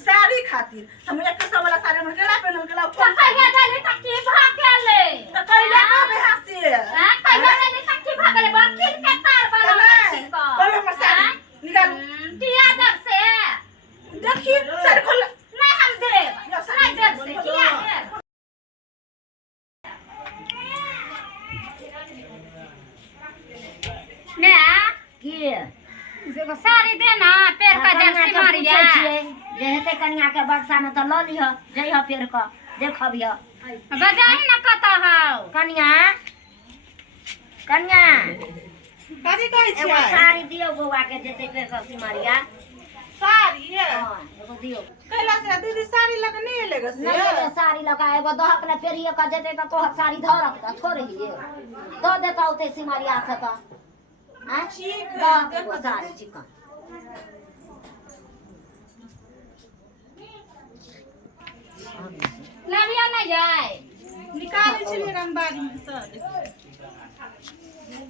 साड़ी खातिर हम एक सौ वाला साड़ी मन केला पहनल केला तो कहिया जाले तकी भाग गेले त कइला आबे हासे हां कहिया जाले तकी भाग गेले बकिल के तार वाला छी को बोल हमर साड़ी निकाल दिया दर से देखी साड़ी खोल नहीं हम दे नहीं दे से किया है मैं की देखो साड़ी देना पैर का जर्सी मारिया जे हेते कन्या के बक्सा में तो ल लिह जइह पेड़ क देखबिय बजाई न कता हाउ कन्या कन्या कथि कहै छी एगो साड़ी दियो बौआ के जेते पेड़ क सिमरिया साड़ी है हां एगो दियो कैला से दीदी साड़ी लग नहीं लेगा से नहीं ले साड़ी लगा एगो दहक ने पेरिए क जेते त तोहर साड़ी धरक त छोड़ लिए दो देता उते सिमरिया से त हां ठीक है है देखो साड़ी चिकन लबिया न जाए निकाल छलिए रंगबारी में से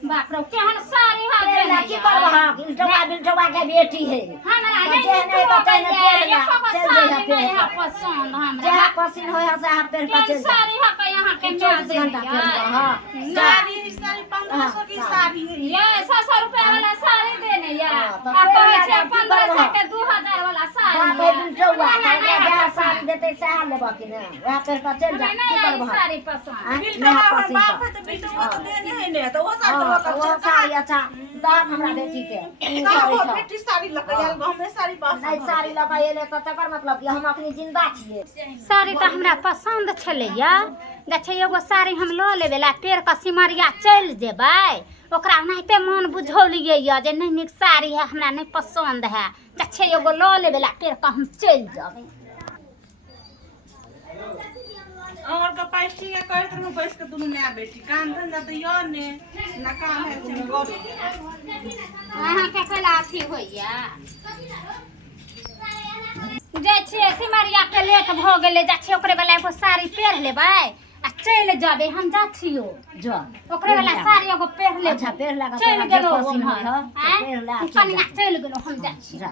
बाप रे केहन साड़ी हा पेड़ ला की करब हां बिलटवा के बेटी है हमरा जे नहीं पता न पेड़ ला चल जइह पेड़ नहीं पसंद हमरा जहाँ पसीन होय से हम पेड़ का चल जा साड़ी हा के यहाँ के मिल 24 घंटा पेड़ का हां साड़ी साड़ी 1500 की साड़ी है ये 600 रुपए वाला साड़ी देने या तो आप पेड़ ला कहै की 1500 करब के 2000 वाला साड़ी बाप रे बिलटवा का जहाँ साड़ी देते से लेब कि ना वहां पेड़ का चल जा की करब हम साड़ी पसंद बिल्टवा हमर बाप है तो बिल्टवा तो देने है ने तो वो साड़ी वो साड़ी अच्छा दाम हमरा बेटी के वो बेटी साड़ी लगायल हमें साड़ी पास नहीं साड़ी लगाइले त तकर मतलब कि हम अपनी जिंदा छिए साड़ी तो हमरा पसंद छलैया गछे एगो साड़ी हम ल लेबेला पेड़ का सिमरिया चल जेबै ओकरा ओनाहिते मन बुझौलिए या जे नहीं निक साड़ी है हमरा नहीं पसंद है गछे एगो ल लेबेला पेड़ का हम चल जाबै और का पाइटी के करत रहू बैठ के दुनु नया बेटी काम धंधा तो यो ने ना काम है से गप अहाँ के कला अथी होइया जाय छियै सिमरिया के लेट भ गेलै जा छियै ओकरे वाला एगो साड़ी पहिर लेबै आ चल जाबे हम जा छियो जो ओकरे वाला साड़ी एगो पहिर ले अच्छा पेड़ लगा चल गेलो पसीन होय ह पेड़ ला कनिया चल गेलो हम जा छी जा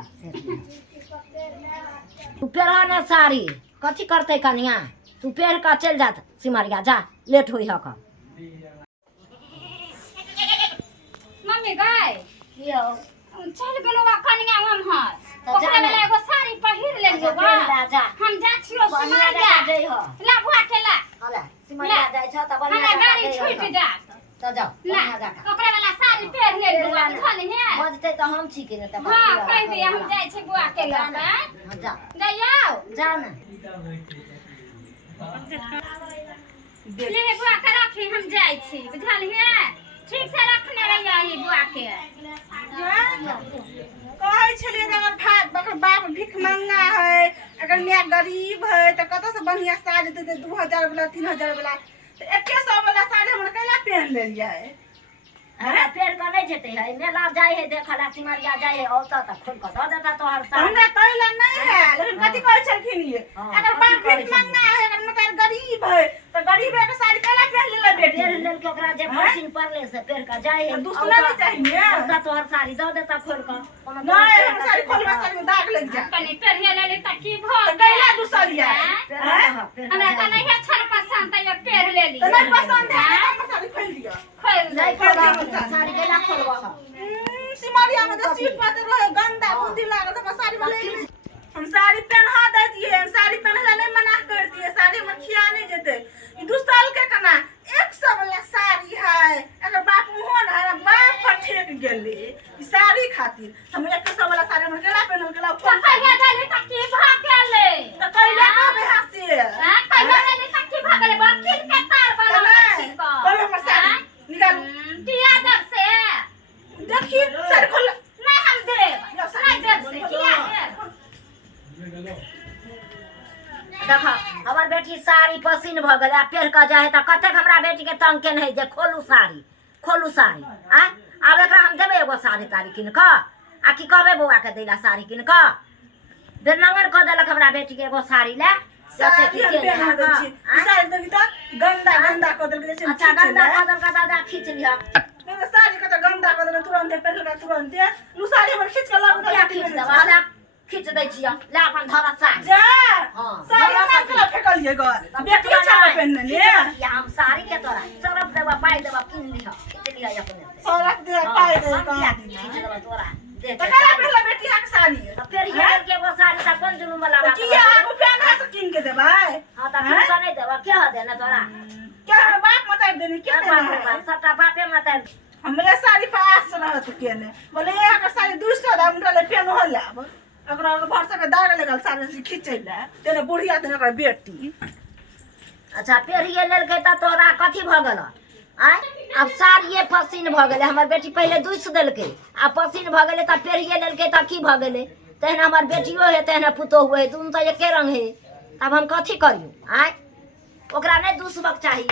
तू पेड़ ना साड़ी कथी करते कन्या तू पेड़ का चल जात सिमरिया जा लेट होई ह का मम्मी गए कियो चल गेलो वा कनिया हम ह तो ओकरे जा वाला एगो साड़ी पहिर ले अच्छा, जो पेड़ ला जा हम जा छियो बनिया सिमरिया लगा जई ह ला बुआ के ला हला सिमरिया जाय छ त बनिया हमरा लगा गाड़ी जई छूट ह जात त जाओ ला बनिया जा का ओकरे वाला साड़ी पहिर ले पेड़ बुआ ला बुझल है बजते त हम छी के न त हां कह दिया हम जाय छी बुआ के लग जा जाइयो जा ना ले बुआ के रखी हम जाय छी बुझल है ठीक से रखने रहिया ई बुआ के कहै छलिए अगर भात बकर बाप भिख मंगा है अगर मैं गरीब है तो कत से बढ़िया साड़ी दे 2000 वाला 3000 वाला तो 100 वाला साड़ी हमरा कैला पहन ले लिया है हमरा पेड़ का नहीं जेते है मेला जाय है देखला सिमरिया जाय है औता त खोल के द देता तोहर साड़ी हमरा तैला नहीं है लेकिन कथि कहै छलखिन ये अगर बाप भिख मंगा है अगर मगर गरीब है तो गरीब है के साड़ी कैला पहन ले बेटी पेड़ लेल के ओकरा जे पसीन पड़ले से पेड़ का जाय है दूसरा नहीं चाहिए औता तोहर साड़ी द देता खोल के कोनो नहीं हम साड़ी खोलवा साड़ी में दाग लग जा कनी पेरिया ले ले तकी भ तो कैला दूसरिया हमरा त नहीं है छर पसंद त ये पेर ले ली तो नहीं पसंद है तो साड़ी खोल दिया खोल नहीं खोलवा साड़ी केला खोलवा सिमरिया में तो सीट पर रहे गंदा बुद्धि लागल तो साड़ी में ले हम साड़ी पहना देती है साड़ी पहनला नहीं मना करती है साड़ी में खिया नहीं देते ई दुस्ताल के कना 100 वाला साड़ी है अगर बाप मोहन है बाप पर ठेक गेले ई साड़ी खातिर हम 100 वाला साड़ी में केला पहनल केला तो कहिया जाले तकी भाग गेले तो कैला आबे हासे हां कहिया जाले तकी भाग गेले बकिल के तार वाला छी को बोल हमर साड़ी निकाल दिया दर से देखी साड़ी खोल नहीं हम दे नहीं दे से किया है देखा हमर बेटी साड़ी पसीन भ गेल आ पेड़ का जाय त कते हमरा बेटी के तंग के नहीं जे खोलू साड़ी आ आब एकरा हम देबे एगो साड़ी तारी किन क आ की कहबे बौआ के देला साड़ी किन क दे नंबर क देलक हमरा बेटी के एगो साड़ी ले साड़ी हम पहना दे छी साड़ी देबी त गंदा गंदा क देल जैसे अच्छा गंदा कदर का दादा खींच लिया मैं साड़ी का तो गंदा कर देना तुरंत पहन का तुरंत लू साड़ी हमर खींच के ला क्या खींच दवा खींच दै छियै ले अपन धरा साड़ी जा हाँ, साड़ी धरा ना साड़ी। चला फेकलिए गर अब बेटी बेटिया चला नहीं। पहनने खींच ने दिया हम साड़ी के तोरा सरफ देबा पाई देबा किन लिहा खींच लिहा अपने से सौरभ दे हाँ, पाए दे हम क्या कहां खींच देबा तोरा दे तो के करा साड़ी। पहला बेटी हक साड़ी तो फिर ये के वो साड़ी ता कौन जुलूम वाला तो बात किया बा? आगू पहना से किन के देबाई हाँ तो किन का नहीं देबा क्या हो देना तोरा क्या हमारे बाप मत देनी क्या क्या देना बात है सबटा बापे मत हमरे साड़ी पास रहत केने बोले ये का साड़ी 200 दाम डले पेन होला अगर भर से दाग लगल साड़ी से खींचैला तेने बुढ़िया तेने कर बेटी अच्छा पेरिए लेल के त तोरा कथी भ गेल आय अब साड़िए पसीन भ गेले हमर बेटी पहले दूस देलकै आ पसीन भ गेले त पेरिए लेल के त की भ गेले तेहन हमर बेटियो है तेहन पुतो हुए तुम त एके रंग है तब हम कथी करियो आय ओकरा नहीं दूसबक चाही